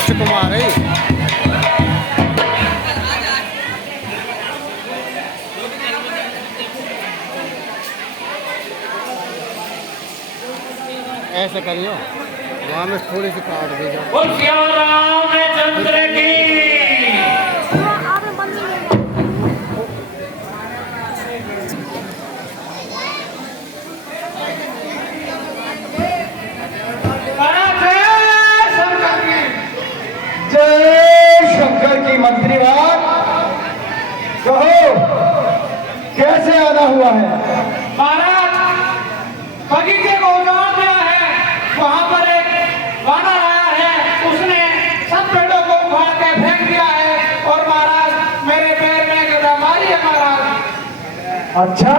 अक्षय कुमार है। ऐसे करियो, वहाँ में थोड़ी सी काट दीजिए। रामचंद्र की जय शंकर की मंत्रीवाद। कहो कैसे आना हुआ है? महाराज बगीचे को उजाड़ दिया है, वहां पर एक वानर आया है, उसने सब पेड़ों को उखाड़ के फेंक दिया है और महाराज मेरे पैर में गदा मारी है महाराज। अच्छा,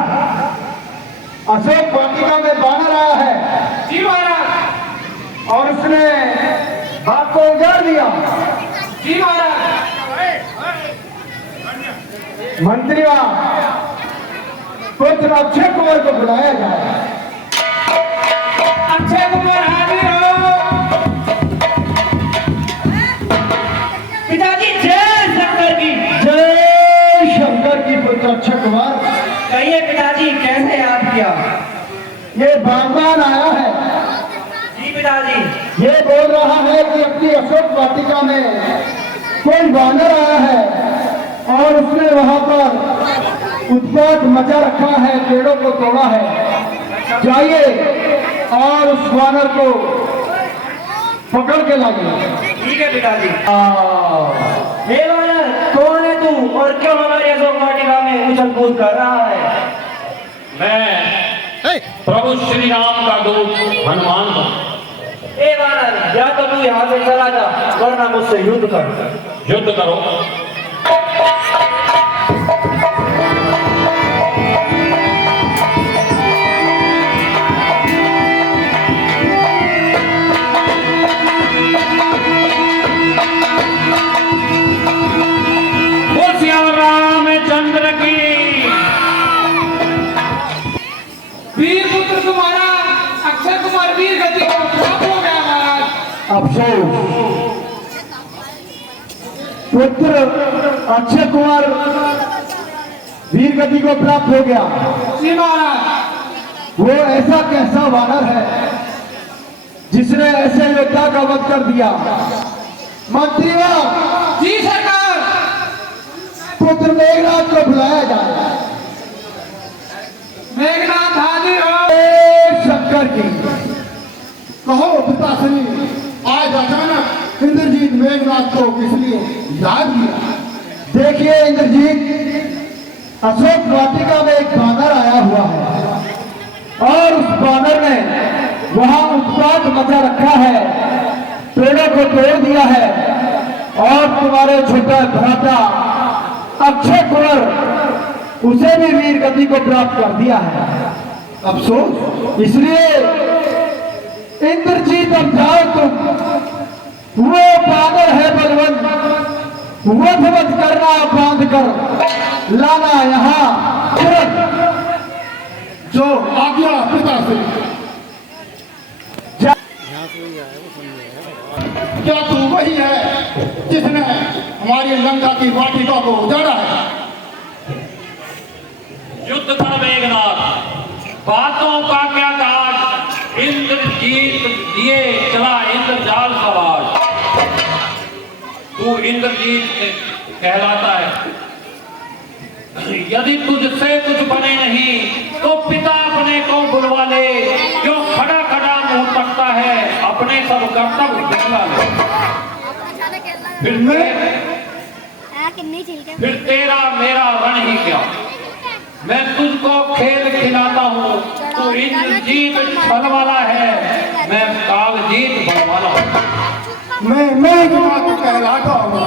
अशोक वाटिका में बानर आया है? जी महाराज। और उसने बाग को उजाड़ दिया? जी महाराज। मंत्रीवाद, पुत्र अक्षय कुमार को बुलाया जाए। अक्षय कुमार हाजिर हो। पिताजी जय शंकर की। जय शंकर की पुत्र अक्षय कुमार। कहिए पिताजी कैसे याद किया? ये बागवान आया है। जी पिताजी। ये बोल रहा है कि अपनी अशोक वाटिका में कोई वानर आया है और उसने वहां पर उत्पात मचा रखा है, पेड़ों को तोड़ा है। जाइए और उस वानर को पकड़ के लाइए। ठीक है पिताजी। हे वानर, कौन है तू और क्यों हमारी अशोक वाटिका में उछल कूद कर रहा है? मैं प्रभु श्री राम का दूत हनुमान हूँ। ए वानर, या तो तू यहाँ से चला जा वरना मुझसे युद्ध कर। युद्ध करो। रामचंद्र की। वीर पुत्र तुम्हारा अक्षय कुमार वीर गति को प्राप्त हो गया महाराज। अफसोस, पुत्र अक्षय कुमार वीर गति को प्राप्त हो गया। जी महाराज। वो ऐसा कैसा वानर है जिसने ऐसे योद्धा का वध कर दिया? मंत्रीवाद। जी सरकार। पुत्र मेघनाथ को बुलाया जाए। मेघनाथ हाजिर हो। शंकर की। कहो पिताश्री, आज अचानक इंद्रजीत मेघनाथ को किस लिए याद किया? देखिए इंद्रजीत, अशोक वाटिका में एक बानर आया हुआ है और उस बानर ने वहां उत्पात मचा रखा है, पेड़ों को तोड़ दिया है और तुम्हारे छोटा भ्राता अक्षय कुमार उसे भी वीर गति को प्राप्त कर दिया है। अफसोस, इसलिए इंद्रजीत अब जाओ तुम, वो बानर है बलवंत, वध करना बांध कर लाना यहाँ तुरंत। जो आज्ञा पिता से। क्या तू वही है जिसने हमारी लंका की वाटिका को उजाड़ा है? युद्ध कर मेघनाथ, बातों का क्या काज। इंद्रजीत दिए चला इंद्रजाल सवार। तू इंद्रजीत कहलाता है। यदि तुझसे कुछ बने नहीं तो पिता अपने को बुलवा ले। जो खड़ा खड़ा मुंह तकता है अपने सब कर्तव्य दिखला ले। फिर तेरा मेरा रण ही क्या। मैं तुझको खेल खिलाता हूँ, तू इंद्रजीत छल वाला है, मैं कालजीत बलवाला हूँ। मैं मेघनाथ कहलाता हूँ,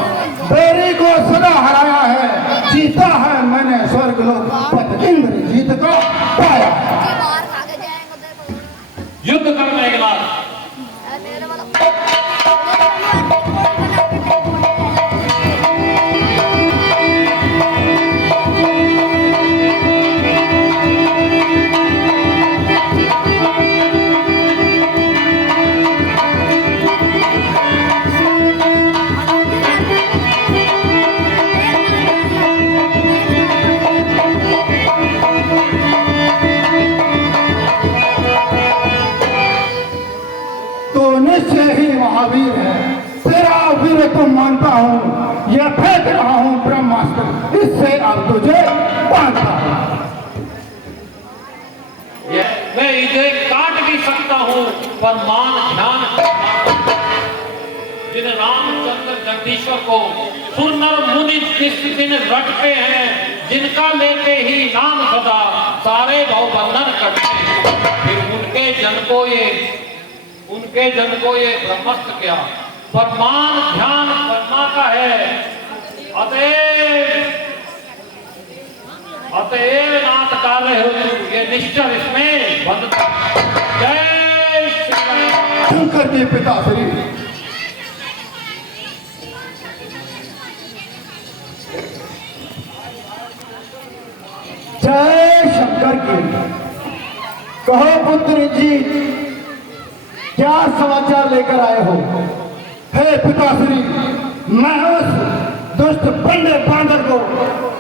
बेरी को सदा हराया है, जीता है मैंने स्वर्ग लोक पद इंद्रजीत को पाया। युद्ध कर मेघनाथ। निश्चय ही महावीर है। तेरा वीर तो मानता हूँ, यह फेंक रहा हूँ ब्रह्मास्त्र, इससे अब तुझे बांधता हूँ। मैं इसे काट भी सकता हूँ, पर मान ध्यान जिन रामचंद्र जगदीश्वर को सुनर मुनि जिस दिन रटते हैं, जिनका लेते ही नाम सदा सारे भवबंधन करते हैं, फिर उनके जन को ये ब्रह्मस्त्र क्या, पर मान ध्यान परमात्मा है। अतएव नाथ कार्य हो ये निश्चर इसमें बंधता। जय श्री राम। शंकर के पिता श्री जय शंकर की। कहो पुत्र जी, क्या समाचार लेकर आए हो? हे पिताश्री, मैं उस दुष्ट बंदे बांदर को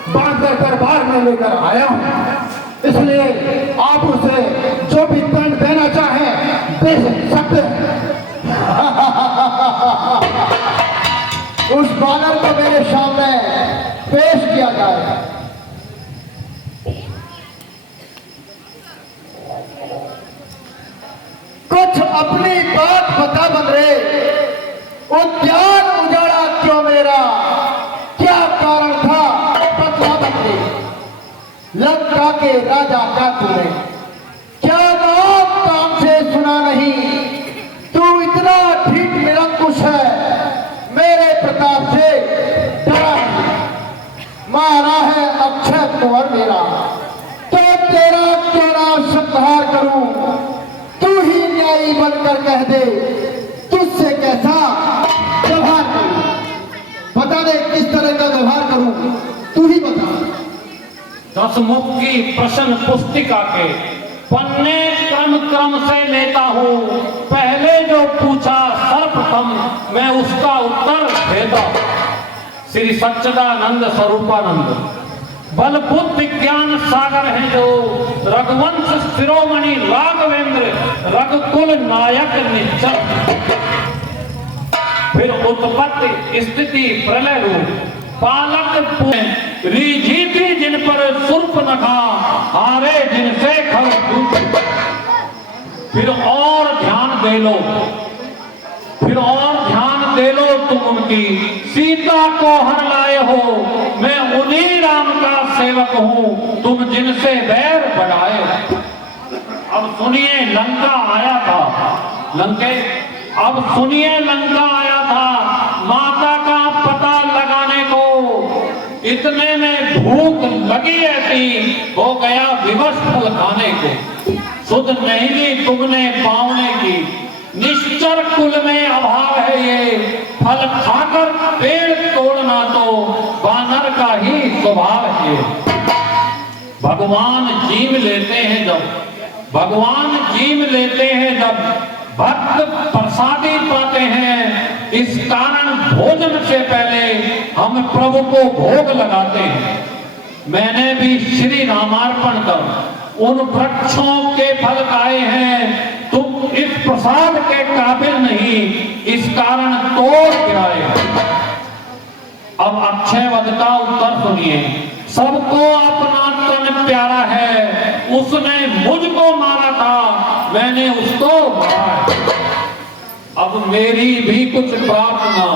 बांधकर दरबार में लेकर आया हूं, इसलिए आप उसे जो भी दंड देना चाहें दे सकते हैं। उस बानर को मेरे सामने पेश किया जाए। कुछ अपनी बात बता बंदरे, उद्यान उजाड़ा क्यों मेरा, क्या कारण था बतला बंदरे। लंका के राजा का तूने क्या नाम काम से सुना नहीं, तू इतना ठीक निरंकुश है, मेरे प्रताप से डरा नहीं। मारा है अक्षय कुंवर मेरा, तो तेरा क्यों नाम संहार करूं, तू ही न्यायी बनकर कह दे, तुझसे कैसा व्यवहार करूं। बता दे किस तरह का व्यवहार करूं, तू ही बता। 10 मुख की प्रश्न पुस्तिका के पन्ने क्रम से लेता हूँ, पहले जो पूछा सर्वप्रथम मैं उसका उत्तर देता। श्री सच्चिदानंद स्वरूपानंद बल बुद्धि ज्ञान सागर हैं जो, रघुवंश शिरोमणि राघवेंद्र रघुकुल नायक निश्चल। फिर उत्पत्ति स्थिति प्रलय रूप पालक रीझी थी जिन पर सुर्पनखा, हारे जिनसे खर। फिर और ध्यान दे लो, फिर और ध्यान दे लो तुम उनकी, सीता को हर लाए हो, मैं उन्हीं राम का सेवक हूं, तुम जिनसे बैर बढ़ाए। अब सुनिए लंका आया था, अब सुनिए लंका आया था माता का पता लगाने को, इतने में भूख लगी ऐसी हो गया विवश फल खाने को। सुध नहीं ली तुमने पावने की, निश्चर कुल में अभाव है ये, फल खाकर पेड़ तोड़ना तो बानर का ही स्वभाव है। भगवान जीव लेते हैं जब भक्त प्रसादी पाते हैं, इस कारण भोजन से पहले हम प्रभु को भोग लगाते हैं। मैंने भी श्री रामार्पण कर उन वृक्षों के फल खाए हैं, तुम इस प्रसाद के काबिल नहीं, इस कारण तोड़ गिराए। अब अक्षय वध का उत्तर सुनिए। सबको अपना तन प्यारा है, उसने मुझको मारा था, मैंने उसको मारा। अब मेरी भी कुछ प्रार्थना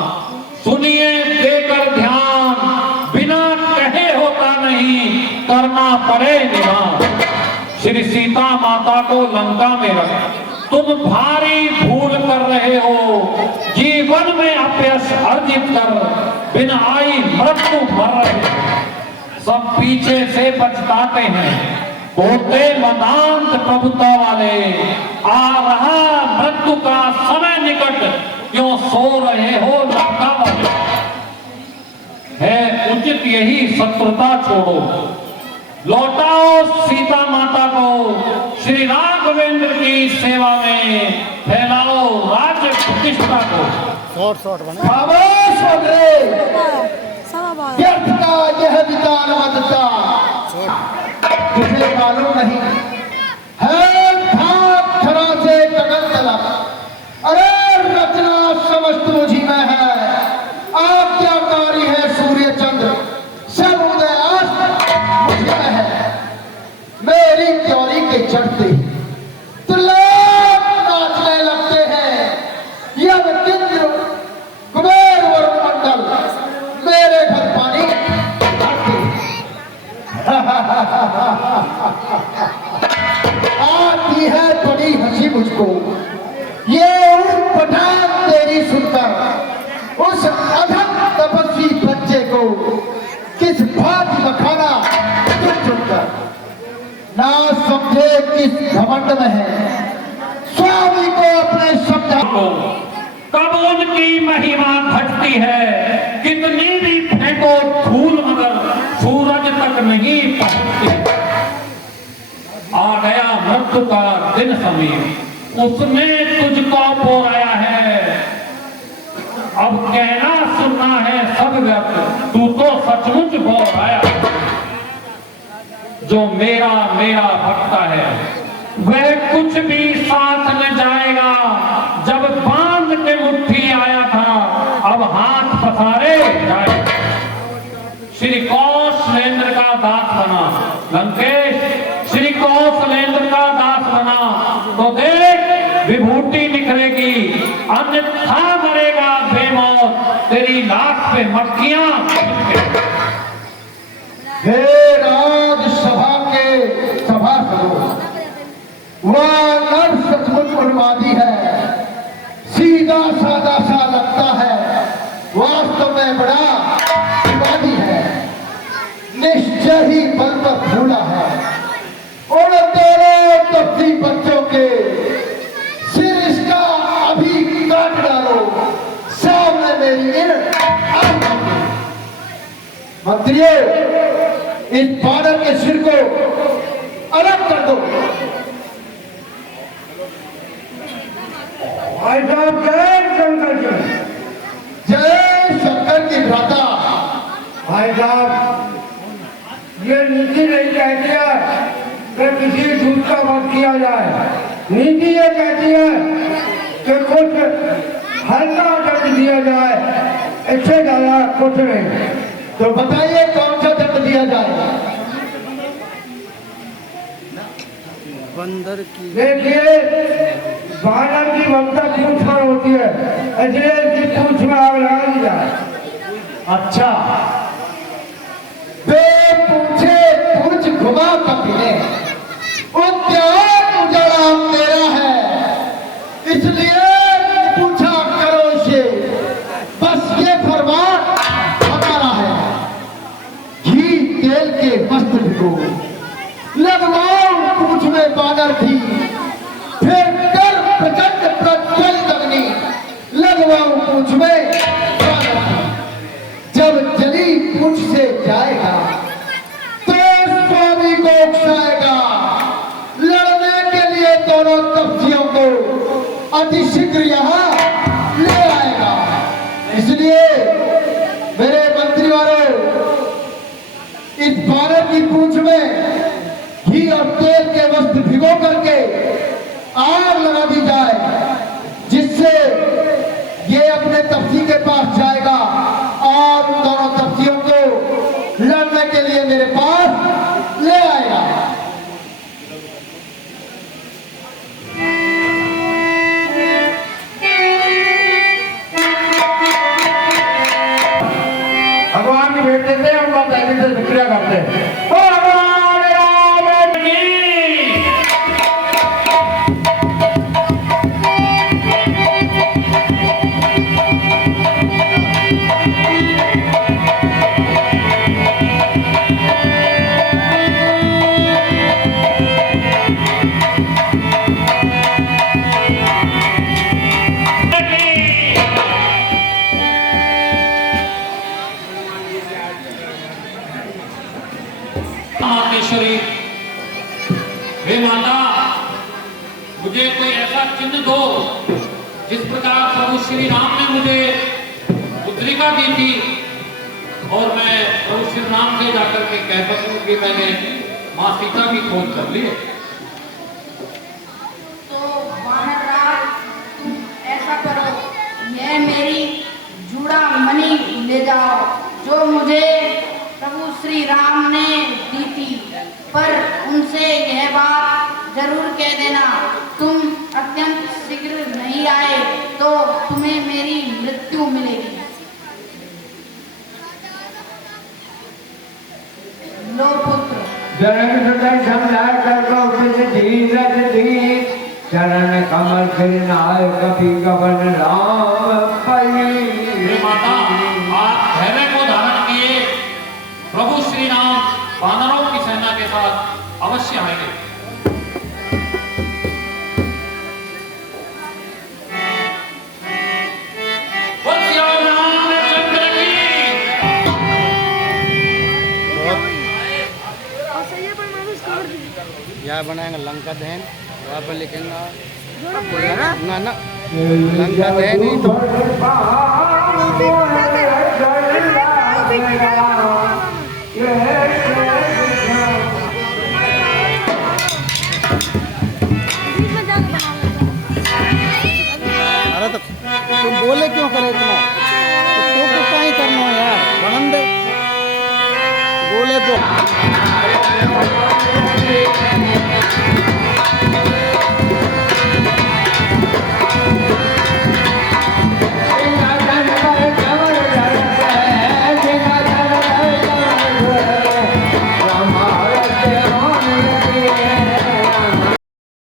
सुनिए देकर ध्यान, बिना कहे होता नहीं, करना पड़े निदान। श्री सीता माता को लंका में रख, तुम भारी भूल कर रहे हो, जीवन में अपयश अर्जित कर बिना आई मृत्यु मर रहे हो। सब पीछे से पछताते हैं, होते मदांत प्रभुता वाले, आ रहा मृत्यु का समय निकट, क्यों सो रहे हो लंका वाले। है उचित यही शत्रुता छोड़ो, लौटाओ सीता माता को श्री राघवेंद्र की सेवा में, फैलाओ राज्य प्रतिष्ठा को। शॉर्ट बने खामोश हो गए, व्यर्थ का यह विचार मत तुझे मालूम नहीं है, घाट खरा से कटल चला, अरे किस भांति बखाना चुप चुप कर, ना समझे किस घमंड में है, स्वामी को अपने समझा को कब उनकी महिमा घटती है, कितनी भी फेंको धूल मगर सूरज तक नहीं पहुंचती। आ गया मृत्यु का दिन समीप, उसने तुझको पोराया है, अब कहना सुनना है सब व्यर्थ, तू तो सचमुच बोराया। जो मेरा मेरा भक्ता है वह कुछ भी साथ न जाएगा, जब बांध के मुट्ठी आया था अब हाथ पसारे जाए। श्री कौशलेंद्र का दास बना लंकेश, श्री कौशलेंद्र का दास बना तो देख विभूति निकलेगी, अन्यथा मरेगा बेमौत, तेरी लाश पे मक्खियां। हे राज सभा के सभासदों, वह नर सचमुच उन्मादी है, सीधा सादा सा लगता है, वास्तव में बड़ा उन्मादी है, निश्चय ही बल पर फूला है। उन दोनों तपसी बच्चों के सिर इसका अभी काट डालो, सामने मेरी इन आंखों में। मंत्रियों, इस बानर के सिर को अलग कर दो। भाई साहब जय शंकर जी। जय शंकर की भ्राता। भाई साहब ये नीति नहीं कहती है कि किसी दूध का वध किया जाए, नीति ये कहती है कि कुछ हल्का दंड दिया जाए, इससे ज्यादा कुछ नहीं। तो बताइए कौन सा दंड दिया जाए? बंदर की देखिए बानर की ममता पूछ पर होती है, इसलिए इसकी पूछ में आग लगा दी जाए। अच्छा, बे पूछे पूछ घुमा कपिले, उद्यान उजाला तेरा है, इसलिए पूछा करो इसे, बस ये फरमान हमारा है। घी तेल के मस्त भिगो, लगवाओ पूछ में बानर थी, फिर कर प्रचंड प्रज्वलित अग्नि, लगवाओ पूछ में बानर थी। जब जली पूछ से जाएगा तो स्वामी को उकसाएगा, लड़ने के लिए दोनों तपस्वियों को अतिशीघ्र यहाँ ले आएगा। इसलिए मेरे मंत्री वालों, इस बानर की पूंछ में घी और तेल के वस्त्र भिगो करके आग लगा दी जाए, जिससे ये अपने तपसी के पास जाएगा और उन दोनों तपसियों को लड़ने के लिए मेरे पास ले आएगा। भगवान की भेंट देते हैं, उनका पहले से शुक्रिया करते हैं। मातेश्वरी, हे माता, मुझे कोई ऐसा चिन्ह दो जिस प्रकार प्रभु श्री राम ने मुझे मुद्रिका दी थी और मैं प्रभु श्री राम से जाकर के कह सकूं कि मैंने मां सीता की खोज कर ली है। तो वानरराज, तुम ऐसा करो, यह मेरी जुड़ा मणि ले जाओ जो मुझे प्रभु श्री राम ने दी थी, पर उनसे यह बात जरूर कह देना, तुम अत्यंत शीघ्र नहीं आए तो तुम्हें मेरी मृत्यु मिलेगी। लो पुत्र। जनक सुतन समझाए कर धीरज धी, चरण कमल फिर नाय कपि गवन राम पई। हे माता, आप धैर्य को धारण किए, प्रभु क्या बनाएंगे लंका दहन वहाँ पर लिखेंगे ना ना लंका दहन ही तो अरे तो तुम बोले क्यों करे इतना तो क्या ही करना है यार बनन दे बोले तो